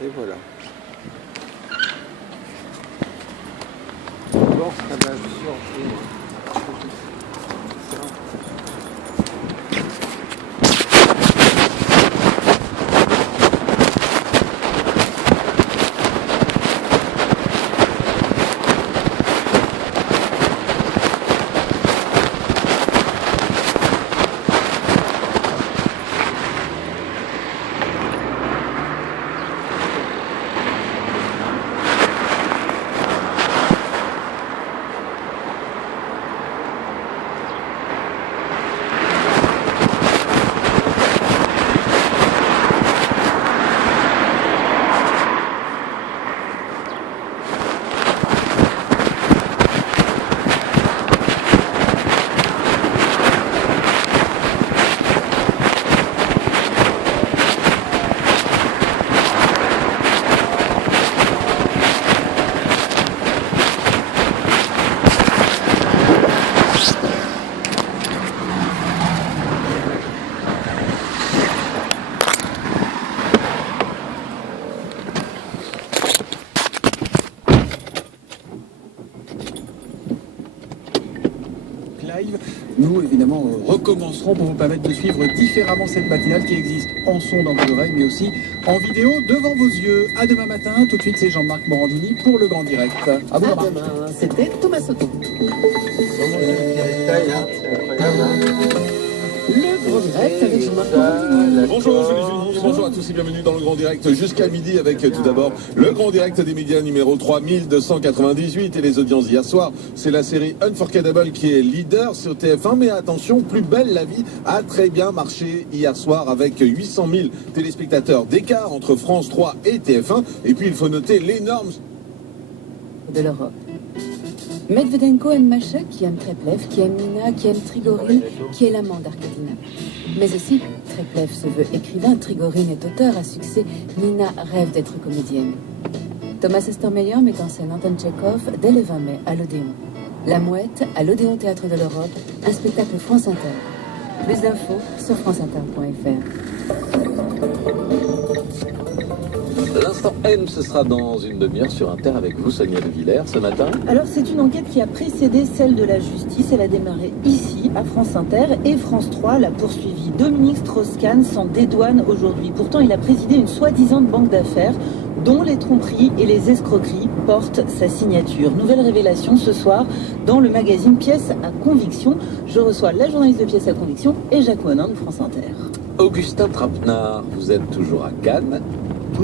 Et voilà. Bon, ah ben, je suis rentré. Live. Nous, évidemment, recommencerons pour vous permettre de suivre différemment cette matinale qui existe en son dans vos oreilles, mais aussi en vidéo devant vos yeux. À demain matin. Tout de suite, c'est Jean-Marc Morandini pour le Grand Direct. À vous, À Jean-Marc. demain, c'était Thomas Soto. C'est incroyable, hein. Le Grand Direct avec Jean-Marc Morandini. Bonjour Julie Julie, bonjour à tous et bienvenue dans le Grand Direct jusqu'à midi avec tout d'abord le Grand Direct des médias numéro 3298 et les audiences d'hier soir. C'est la série Unforgettable qui est leader sur TF1, mais attention, Plus belle la vie a très bien marché hier soir avec 800 000 téléspectateurs d'écart entre France 3 et TF1. Et puis il faut noter l'énorme de l'Europe. Medvedenko aime Masha, qui aime Treplev, qui aime Nina, qui aime Trigorine, qui est l'amant d'Arkadina. Mais aussi, Treplev se veut écrivain, Trigorine est auteur à succès, Nina rêve d'être comédienne. Thomas Estermeyer met en scène Anton Tchekhov dès le 20 mai à l'Odéon. La Mouette à l'Odéon Théâtre de l'Europe, un spectacle France Inter. Plus d'infos sur franceinter.fr. L'instant M, ce sera dans une demi-heure sur Inter avec vous, Sonia De Villers, ce matin. Alors c'est une enquête qui a précédé celle de la justice. Elle a démarré ici, à France Inter, et France 3 l'a poursuivi. Dominique Strauss-Kahn s'en dédouane aujourd'hui. Pourtant, il a présidé une soi-disant banque d'affaires dont les tromperies et les escroqueries portent sa signature. Nouvelle révélation ce soir dans le magazine Pièces à Conviction. Je reçois la journaliste de Pièces à Conviction et Jacques Monin de France Inter. Augustin Trapenard, vous êtes toujours à Cannes.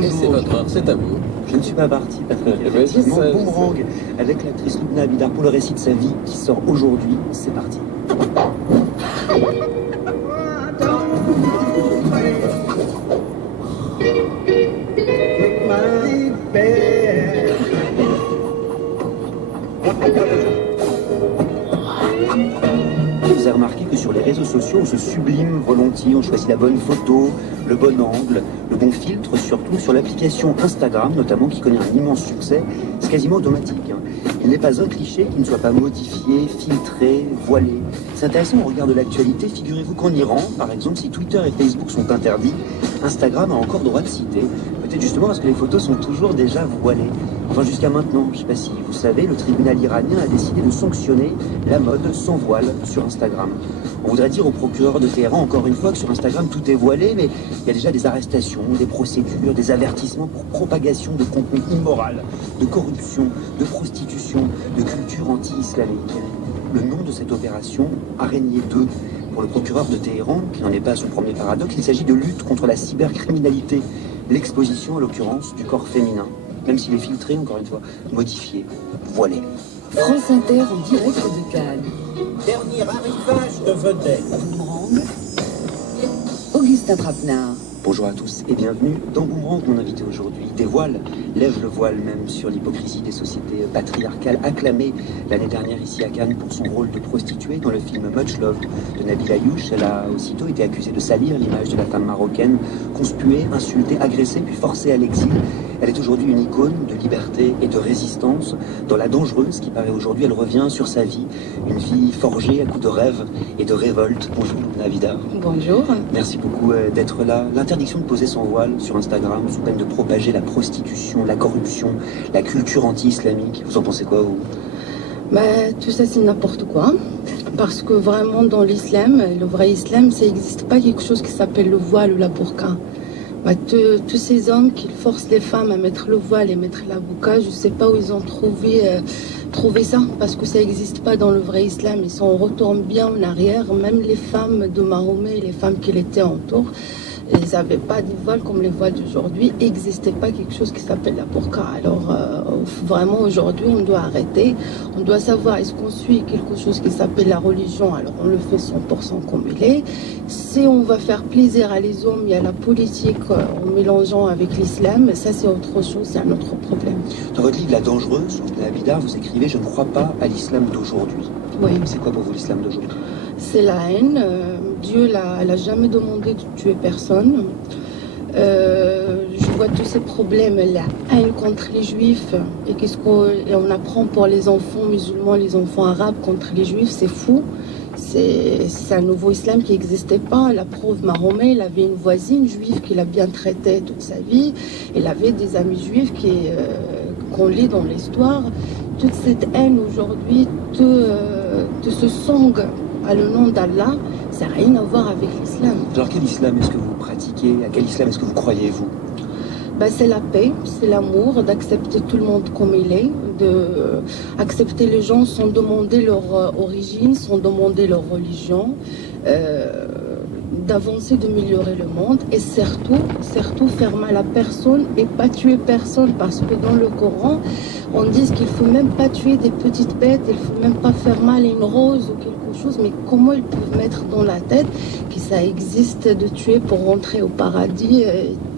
Et c'est votre heure, c'est à vous. Je ne suis pas parti, Patrick. Effectivement, Boomerang, avec l'actrice Lubna Abidar pour le récit de sa vie qui sort aujourd'hui. C'est parti. Vous avez remarqué que sur les réseaux sociaux, on se sublime volontiers, on choisit la bonne photo, le bon angle, le bon filtre, surtout sur l'application Instagram, notamment, qui connaît un immense succès. C'est quasiment automatique. Il n'est pas un cliché qui ne soit pas modifié, filtré, voilé. C'est intéressant, on regarde l'actualité. Figurez-vous qu'en Iran, par exemple, si Twitter et Facebook sont interdits, Instagram a encore droit de citer. Peut-être justement parce que les photos sont toujours déjà voilées. Enfin, jusqu'à maintenant, je ne sais pas si vous savez, le tribunal iranien a décidé de sanctionner la mode sans voile sur Instagram. On voudrait dire au procureur de Téhéran, encore une fois, que sur Instagram tout est voilé, mais il y a déjà des arrestations, des procédures, des avertissements pour propagation de contenu immoral, de corruption, de prostitution, de culture anti-islamique. Le nom de cette opération, Araignée 2, pour le procureur de Téhéran, qui n'en est pas à son premier paradoxe, il s'agit de lutte contre la cybercriminalité, l'exposition, en l'occurrence, du corps féminin, même s'il est filtré, encore une fois, modifié, voilé. France Inter en direct de Cannes. Dernier arrivage de vedette. Boomerang. Augustin Trapenard. Bonjour à tous et bienvenue dans Boomerang. Mon invité aujourd'hui dévoile, lève le voile même sur l'hypocrisie des sociétés patriarcales, acclamée l'année dernière ici à Cannes pour son rôle de prostituée dans le film Much Love de Nabil Ayouch. Elle a aussitôt été accusée de salir l'image de la femme marocaine, conspuée, insultée, agressée puis forcée à l'exil. Elle est aujourd'hui une icône de liberté et de résistance. Dans La Dangereuse, qui paraît aujourd'hui, elle revient sur sa vie, une vie forgée à coups de rêves et de révolte. Bonjour, Navidar. Bonjour. Merci beaucoup d'être là. l'interdiction de poser son voile sur Instagram sous peine de propager la prostitution, la corruption, la culture anti-islamique. Vous en pensez quoi, vous? Bah, tout ça, c'est n'importe quoi. Parce que vraiment, dans l'islam, le vrai islam, ça n'existe pas quelque chose qui s'appelle le voile ou la burqa. Bah, tous ces hommes qui forcent les femmes à mettre le voile et mettre la burqa, je ne sais pas où ils ont trouvé ça, parce que ça n'existe pas dans le vrai islam. Et si on retourne bien en arrière, même les femmes de Mahomet et les femmes qui l'étaient autour, ils n'avaient pas de voiles comme les voiles d'aujourd'hui. Il n'existait pas quelque chose qui s'appelle la burqa. Alors vraiment aujourd'hui on doit arrêter. On doit savoir est-ce qu'on suit quelque chose qui s'appelle la religion. Alors on le fait 100% comme il est. Si on va faire plaisir à les hommes et à la politique en mélangeant avec l'islam, ça c'est autre chose, c'est un autre problème. Dans votre livre La Dangereuse, sur la Abidar, vous écrivez « Je ne crois pas à l'islam d'aujourd'hui ». Oui. C'est quoi pour vous l'islam d'aujourd'hui? C'est la haine. Dieu n'a jamais demandé de tuer personne. Je vois tous ces problèmes, la haine contre les juifs. Et on apprend pour les enfants musulmans, les enfants arabes contre les juifs, c'est fou. C'est un nouveau islam qui n'existait pas. La preuve, Mahomet, il avait une voisine juive qu'il a bien traitée toute sa vie. Il avait des amis juifs qu'on lit dans l'histoire. Toute cette haine aujourd'hui, tout ce sang à le nom d'Allah, ça n'a rien à voir avec l'islam. Alors quel islam est-ce que vous pratiquez? À quel islam est-ce que vous croyez, vous? C'est la paix, c'est l'amour, d'accepter tout le monde comme il est, d'accepter les gens sans demander leur origine, sans demander leur religion, d'avancer, d'améliorer le monde et surtout faire mal à personne et pas tuer personne, parce que dans le Coran, on dit qu'il ne faut même pas tuer des petites bêtes, il ne faut même pas faire mal à une rose ou quelque chose, mais comment ils peuvent mettre dans la tête que ça existe de tuer pour rentrer au paradis?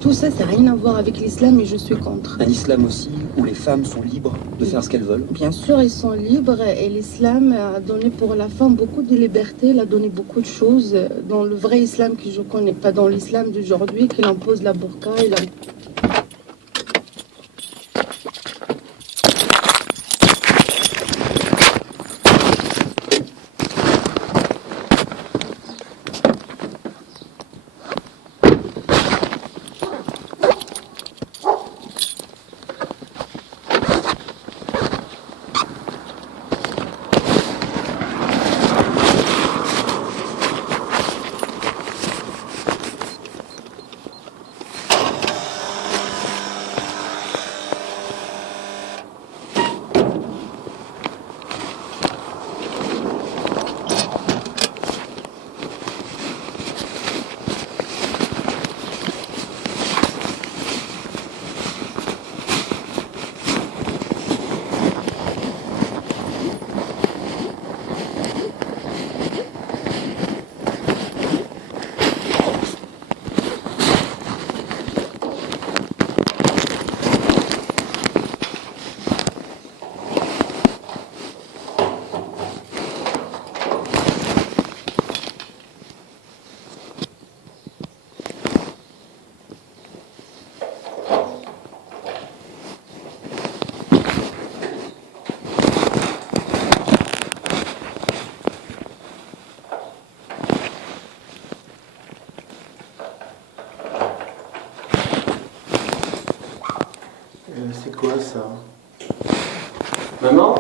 Tout ça, ça n'a rien à voir avec l'islam et je suis contre. Un islam aussi où les femmes sont libres de faire ce qu'elles veulent? Bien sûr, ils sont libres et l'islam a donné pour la femme beaucoup de liberté, il a donné beaucoup de choses dans le vrai islam que je ne connais pas, dans l'islam d'aujourd'hui, qu'il impose la burqa et la... C'est quoi ça? Maman?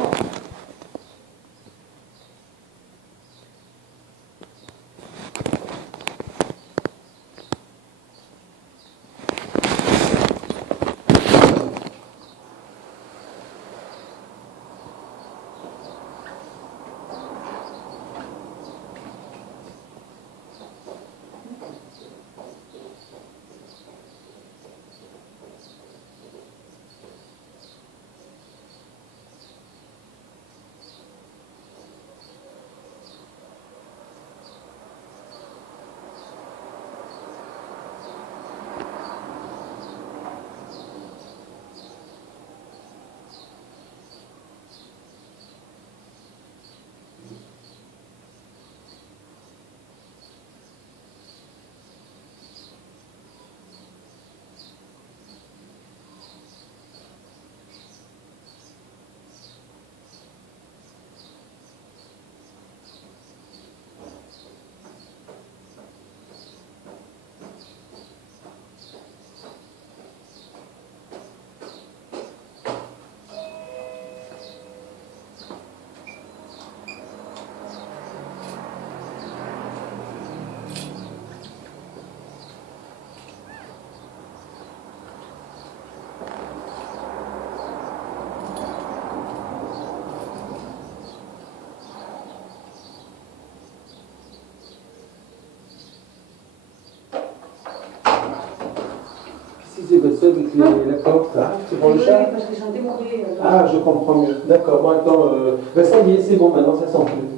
c'est votre seul avec la corde, ça? C'est pour le chat? Parce qu'ils sont démodés. Ah, je comprends mieux. D'accord, bon, attends, ben, ça y est, c'est bon, maintenant, ça sent plus.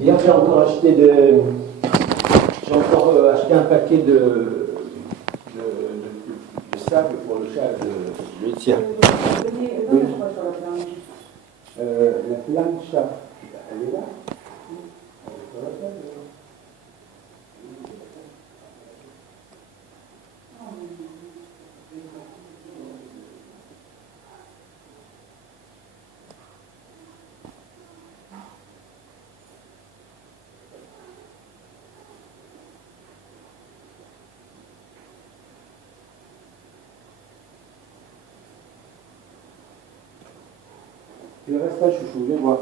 Hier, j'ai encore acheté un paquet de sable pour le chat. Je le tiens. La planche, elle est là. Il reste là, chouchou, viens voir.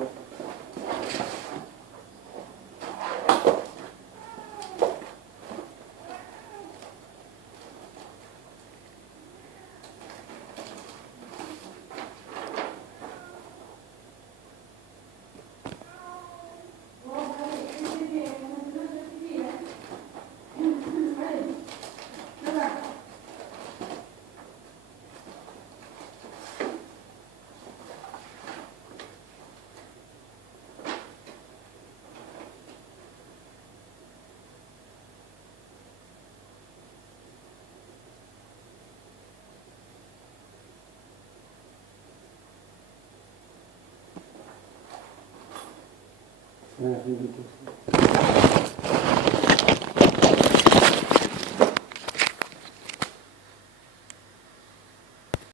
Ah,